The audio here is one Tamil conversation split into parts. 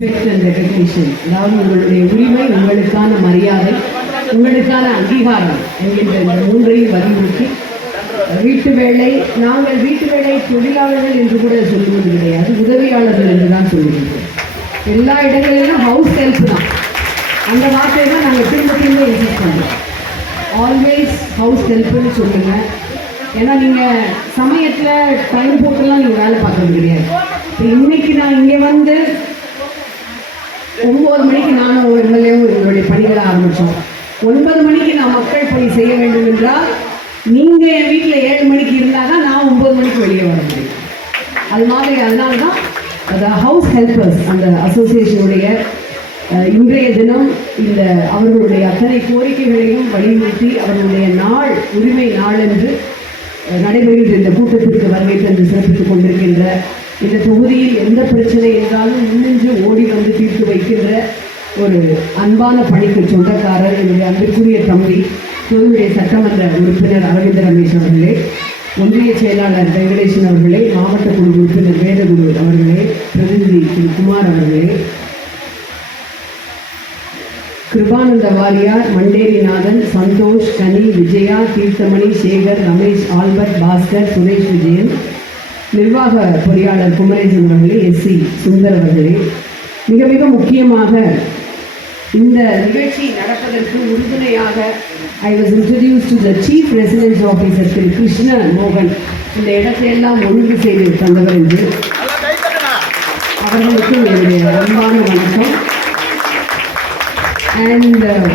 respect அதாவது உங்களுடைய உரிமை உங்களுக்கான மரியாதை உங்களுக்கான அங்கீகாரம் என்கின்ற இந்த மூன்றையும் வலியுறுத்தி வீட்டு வேலை நாங்கள் வீட்டு வேலை தொழிலாளர்கள் என்று கூட சொல்லுவது கிடையாது உதவியாளர்கள் என்று தான் சொல்லுகிறோம் எல்லா இடங்களிலும் ஹவுஸ் ஹெல்ப் தான். அந்த வார்த்தையை தான் நாங்கள் திரும்ப திரும்ப இன்சிஸ்ட் பண்ணுறோம் ஆல்வேஸ் ஹவுஸ் ஹெல்ப்னு சொல்லுங்க. ஏன்னா நீங்கள் சமயத்தில் டைம் போட்டுலாம் நீங்கள் வேலை பார்க்கறது கிடையாது இப்ப இன்னைக்கு நான் இங்கே வந்து ஒன்பது மணிக்கு நானும் ஒரு எம்எல்ஏவும் எங்களுடைய பணிகளை ஆரம்பித்தோம் ஒன்பது மணிக்கு நான் மக்கள் பணி செய்ய வேண்டும் என்றால் நீங்கள் என் வீட்டில் ஏழு மணிக்கு இருந்தால் தான் நான் ஒன்பது மணிக்கு வெளியே வர முடியும். அது மாதிரி அதனால தான் அந்த ஹவுஸ் ஹெல்பர்ஸ் அந்த அசோசியேஷனுடைய இன்றைய தினம் இந்த அவர்களுடைய அத்தனை கோரிக்கைகளையும் வலியுறுத்தி அவர்களுடைய நாள் உரிமை நாள் என்று நடைபெறுகின்ற இந்த கூட்டத்திற்கு வருகை தந்து சிறப்பித்துக் கொண்டிருக்கின்ற இந்த தொகுதியில் எந்த பிரச்சனை என்றாலும் முன்னின்று ஓடி வந்து தீர்த்து வைக்கின்ற ஒரு அன்பான பணிக்கு சொந்தக்காரர் என்னுடைய அன்பிற்குரிய தம்பி புதுவை சட்டமன்ற உறுப்பினர் அரவிந்த ரமேஷ் அவர்களே ஒன்றிய செயலாளர் வெங்கடேசன் அவர்களே மாவட்ட குழு உறுப்பினர் வேதகுரு அவர்களே பிரதிநிதி திரு குமார் அவர்களே கிருபானந்த வாரியார் மண்டேரிநாதன் சந்தோஷ் கனி விஜயா தீர்த்தமணி சேகர் ரமேஷ் ஆல்பர்ட் பாஸ்கர் சுரேஷ் விஜயன் நிர்வாக பொறியாளர் குமரேசன் அவர்களே எஸ். சி. சுந்தர் அவர்களே மிக மிக முக்கியமாக இந்த நிகழ்ச்சி நடப்பதற்கு உறுதுணையாக I was introduce to the chief residence officer Thiru. Krishna மோகன். இந்த இடத்தையெல்லாம் ஒழுங்கு செய்து தந்தவர் என்று அவர்களுக்கும் என்னுடைய அன்பான வணக்கம். And uh,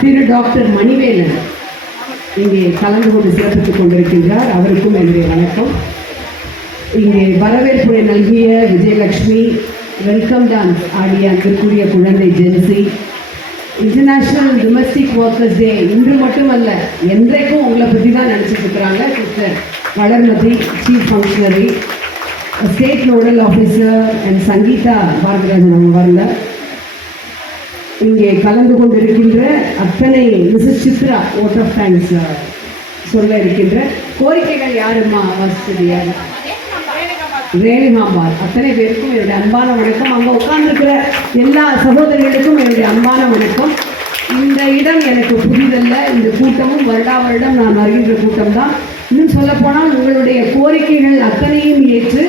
Thiru. Doctor Manivelan இங்கே கலந்து கொண்டு சிறப்பித்துக் கொண்டிருக்கின்றார். அவருக்கும் என்னுடைய வணக்கம். இங்கே வரவேற்புரை நல்கிய விஜயலட்சுமி வெல்கம் டான்ஸ் ஆடிய அன்பிற்குரிய குழந்தை Jency. International domestic workers day இன்று மட்டுமல்ல என்றைக்கும் உங்களை பற்றி தான் நினச்சிட்டு இருக்கிறாங்க sister Valarmathi chief functionary state nodal officer and Sangeetha Bharathirajan அவங்க வரல இங்கே கலந்து கொண்டிருக்கின்ற அத்தனை Mrs Chitra vote of thanks சொல்ல இருக்கின்ற கோரிக்கைகள் யாருமா வசதியாக ரேணுகாம்பாள் அத்தனை பேருக்கும் என்னுடைய அன்பான வணக்கம். அங்கே உட்கார்ந்துருக்கிற எல்லா சகோதரிகளுக்கும் என்னுடைய அன்பான வணக்கம். இந்த இடம் எனக்கு புரிதல்ல இந்த கூட்டமும் வருடா வருடம் நான் வருகின்ற கூட்டம் தான் இன்னும் சொல்லப்போனால் உங்களுடைய கோரிக்கைகள் அத்தனையும் ஏற்று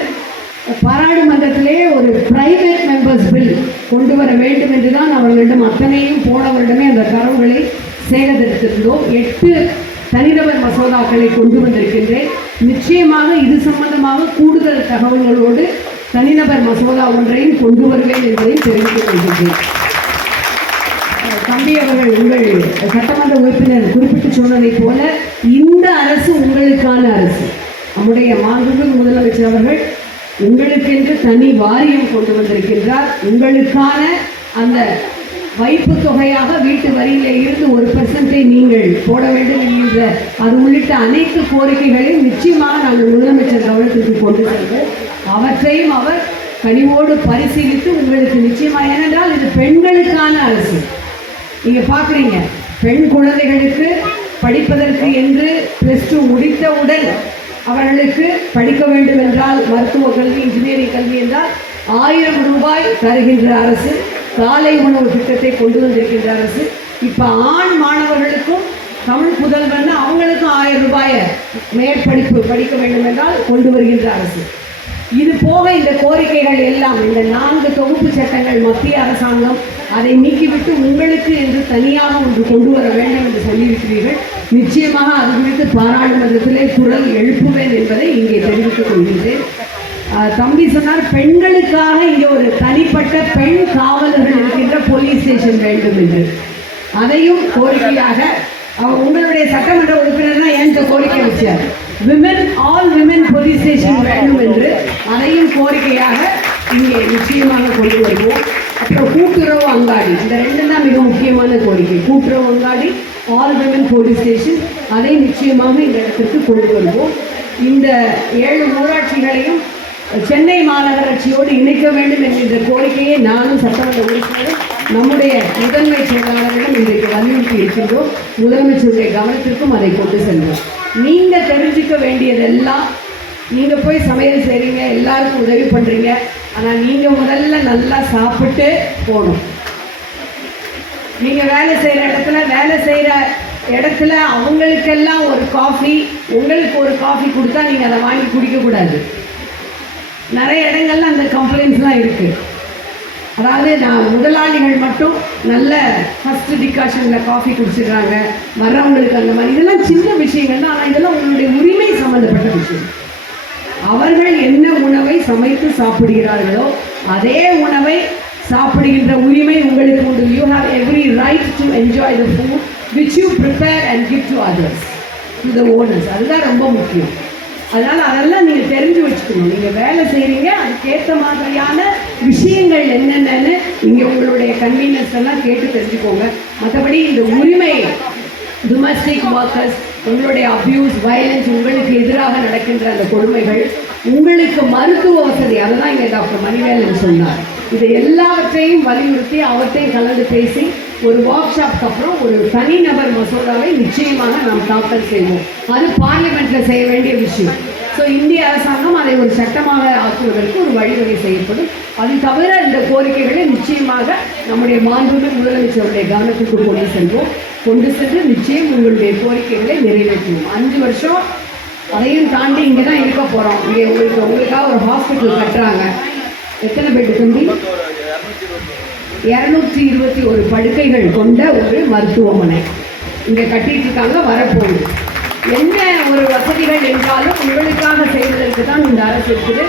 பாராளுமன்றத்திலே ஒரு பிரைவேட் மெம்பர்ஸ் பில் கொண்டு வர வேண்டும் என்று தான் அவர்களிடம் அத்தனையும் போன வருடமே அந்த கரவுகளை சேகரித்திருந்தோம். எட்டு தனிநபர் மசோதாக்களை கொண்டு வந்திருக்கின்றேன். நிச்சயமாக இது சம்பந்தமாக கூடுதல் தகவல்களோடு தனிநபர் மசோதா ஒன்றையும் கொண்டு வருவேன் என்பதை தெரிவித்துக் கொள்கின்றேன். தம்பி அவர்கள் உங்கள் சட்டமன்ற உறுப்பினர் குறிப்பிட்டு சொன்னதைப் போல இந்த அரசு உங்களுக்கான அரசு. நம்முடைய மாண்புமிகு முதலமைச்சர் அவர்கள் உங்களுக்கென்று தனி வாரியம் கொண்டு வந்திருக்கின்றார். உங்களுக்கான அந்த வைப்பு தொகையாக வீட்டு வரியிலே இருந்து ஒரு பெர்சன்டை நீங்கள் போட வேண்டும் என்கின்ற அது உள்ளிட்ட அனைத்து கோரிக்கைகளையும் நிச்சயமாக நாங்கள் முதலமைச்சர் கவனத்திற்கு கொண்டு செல்வோம் அவற்றையும் அவர் கனிவோடு பரிசீலித்து உங்களுக்கு நிச்சயமாக ஏனென்றால் இது பெண்களுக்கான அரசு. நீங்க பார்க்குறீங்க பெண் குழந்தைகளுக்கு படிப்பதற்கு என்று ப்ளஸ் டூ முடித்தவுடன் அவர்களுக்கு படிக்க வேண்டும் என்றால் மருத்துவ கல்வி இன்ஜினியரிங் கல்வி என்றால் ஆயிரம் ரூபாய் தருகின்ற அரசு. காலை உணவு திட்டத்தை கொண்டு வந்திருக்கின்ற அரசு இப்போ ஆண் மாணவர்களுக்கும் தமிழ் புதல்வன் அவங்களுக்கும் ஆயிரம் ரூபாயை மேற்படிப்பு படிக்க வேண்டும் என்றால் கொண்டு வருகின்ற அரசு. இது போக இந்த கோரிக்கைகள் எல்லாம் இந்த நான்கு தொகுப்பு சட்டங்கள் மத்திய அரசாங்கம் அதை நீக்கிவிட்டு உங்களுக்கு என்று தனியாக ஒன்று கொண்டு வர வேண்டும் என்று சொல்லியிருக்கிறீர்கள். நிச்சயமாக அது குறித்து பாராளுமன்றத்திலே குரல் எழுப்புவேன் என்பதை இங்கே தெரிவித்துக் கொள்கின்றேன். தம்பி சொன்னார் பெண்களுக்காக இங்கே ஒரு தனிப்பட்ட பெண் காவலர்கள் இருக்கின்ற போலீஸ் ஸ்டேஷன் வேண்டும் என்று. அதையும் கோரிக்கையாக அவர் உங்களுடைய சட்டமன்ற உறுப்பினர் தான் என்கிட்ட கோரிக்கை வச்சார். Women all women police station வேண்டும் என்று அதையும் கோரிக்கையாக இங்கே நிச்சயமாக கொண்டு வருவோம். அப்புறம் கூட்டுறவு அங்காடி இந்த ரெண்டு தான் மிக முக்கியமான கோரிக்கை. கூட்டுறவு அங்காடி ஆல் விமன் போலீஸ் ஸ்டேஷன் அதை நிச்சயமாக இந்த இடத்திற்கு கொண்டு வருவோம். இந்த ஏழு ஊராட்சிகளையும் சென்னை மாநகராட்சியோடு இணைக்க வேண்டும் என்கின்ற கோரிக்கையை நானும் சட்டமன்ற உறுப்பினரும் நம்முடைய முதன்மை செயலாளரிடம் இன்றைக்கு வலியுறுத்தி இருக்கின்றோம். முதலமைச்சருடைய கவனத்திற்கும் அதை கொண்டு சென்றோம் நீங்கள் தெரிஞ்சுக்க வேண்டியதெல்லாம் நீங்கள் போய் சமையல் செய்கிறீங்க எல்லாருக்கும் உதவி பண்ணுறீங்க ஆனால் நீங்கள் முதல்ல நல்லா சாப்பிட்டு போகணும். நீங்கள் வேலை செய்கிற இடத்துல வேலை செய்கிற இடத்துல அவங்களுக்கெல்லாம் ஒரு காஃபி உங்களுக்கு ஒரு காஃபி கொடுத்தா நீங்கள் அதை வாங்கி குடிக்கக்கூடாது நிறைய இடங்கள்ல அந்த கம்ப்ளைண்ட்ஸ்லாம் இருக்குது அதாவது நான் முதலாளிகள் மட்டும் நல்ல ஃபஸ்ட்டு டிகாஷனில் காஃபி குடிச்சிடுறாங்க வர்றவங்களுக்கு அந்த மாதிரி இதெல்லாம் சின்ன விஷயங்கள் தான். ஆனால் இதெல்லாம் உங்களுடைய உரிமை சம்மந்தப்பட்ட விஷயம். அவர்கள் என்ன உணவை சமைத்து சாப்பிடுகிறார்களோ அதே உணவை சாப்பிடுகின்ற உரிமை உங்களுக்கு உண்டு. You have every right to enjoy the food which you prepare and give to others to the owners அதுதான் ரொம்ப முக்கியம். அதனால் அதெல்லாம் நீங்கள் தெரிஞ்சு வச்சுக்கணும். நீங்கள் வேலை செய்கிறீங்க அதுக்கேற்ற மாதிரியான விஷயங்கள் என்னென்னு நீங்கள் உங்களுடைய கன்வீனியன்ஸ் எல்லாம் கேட்டு தெரிஞ்சுக்கோங்க. மற்றபடி இந்த உரிமை டொமஸ்டிக் ஒர்க்கர்ஸ் உங்களுடைய அப்யூஸ் வயலன்ஸ் உங்களுக்கு எதிராக நடக்கின்ற அந்த கொடுமைகள் உங்களுக்கு மருத்துவ வசதி அதை தான் இங்கே டாக்டர் மணிவேலன் சொன்னார். இதை எல்லாவற்றையும் வலியுறுத்தி அவற்றையும் கலந்து பேசி ஒரு ஒர்க் ஷாப்க்கு அப்புறம் ஒரு தனிநபர் மசோதாவை நிச்சயமாக நாம் தாக்கல் செய்வோம். அது பார்லிமெண்ட்ல செய்ய வேண்டிய விஷயம். ஸோ இந்திய அரசாங்கம் அதை ஒரு சட்டமாக ஆக்குவதற்கு ஒரு வழிவகை செய்யப்படும். அது தவிர இந்த கோரிக்கைகளை நிச்சயமாக நம்முடைய மாண்புமிகு முதலமைச்சருடைய கவனத்துக்கு கொண்டு செல்வோம். கொண்டு சென்று நிச்சயம் உங்களுடைய கோரிக்கைகளை நிறைவேற்றுவோம். அஞ்சு வருஷம் அதையும் தாண்டி இங்கே தான் இருக்க போகிறோம் இங்கே உங்களுக்கு உங்களுக்காக ஒரு ஹாஸ்பிட்டல் கட்டுறாங்க. எத்தனை பேர் தம்பி? இரநூத்தி இருபத்தி ஒரு படுக்கைகள் கொண்ட ஒரு மருத்துவமனை. இங்கே கட்டிட்டு இருக்காங்க வரப்போகுது. என்ன ஒரு வசதிகள் என்றாலும் உங்களுக்காக செய்வதற்கு தான் இந்த அரசு இருக்குது.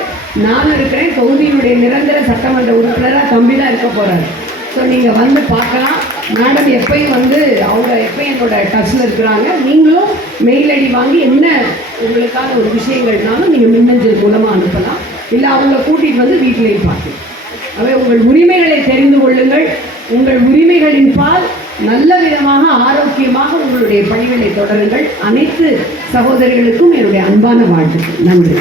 நான் இருக்கிறேன் தொகுதியினுடைய நிரந்தர சட்டமன்ற உறுப்பினராக தம்பி தான் இருக்க போகிறாரு ஸோ நீங்கள் வந்து பார்க்கலாம். மேடம் எப்பயும் வந்து அவங்க எப்பயும் என்னோட டச்சில் இருக்கிறாங்க. நீங்களும் மெயில் ஐடி வாங்கி என்ன உங்களுக்கான ஒரு விஷயங்கள்னாலும் நீங்கள் மின்னஞ்சல் மூலமாக அனுப்பலாம். இல்லை அவங்கள கூட்டிகிட்டு வந்து வீட்டிலேயும் பார்க்கலாம். அவை உங்கள் உரிமைகளை தெரிந்து கொள்ளுங்கள். உங்கள் உரிமைகளின் பால் நல்ல விதமாக ஆரோக்கியமாக உங்களுடைய பணிகளை தொடருங்கள். அனைத்து சகோதரிகளுக்கும் என்னுடைய அன்பான வாழ்த்துக்கள். நன்றி.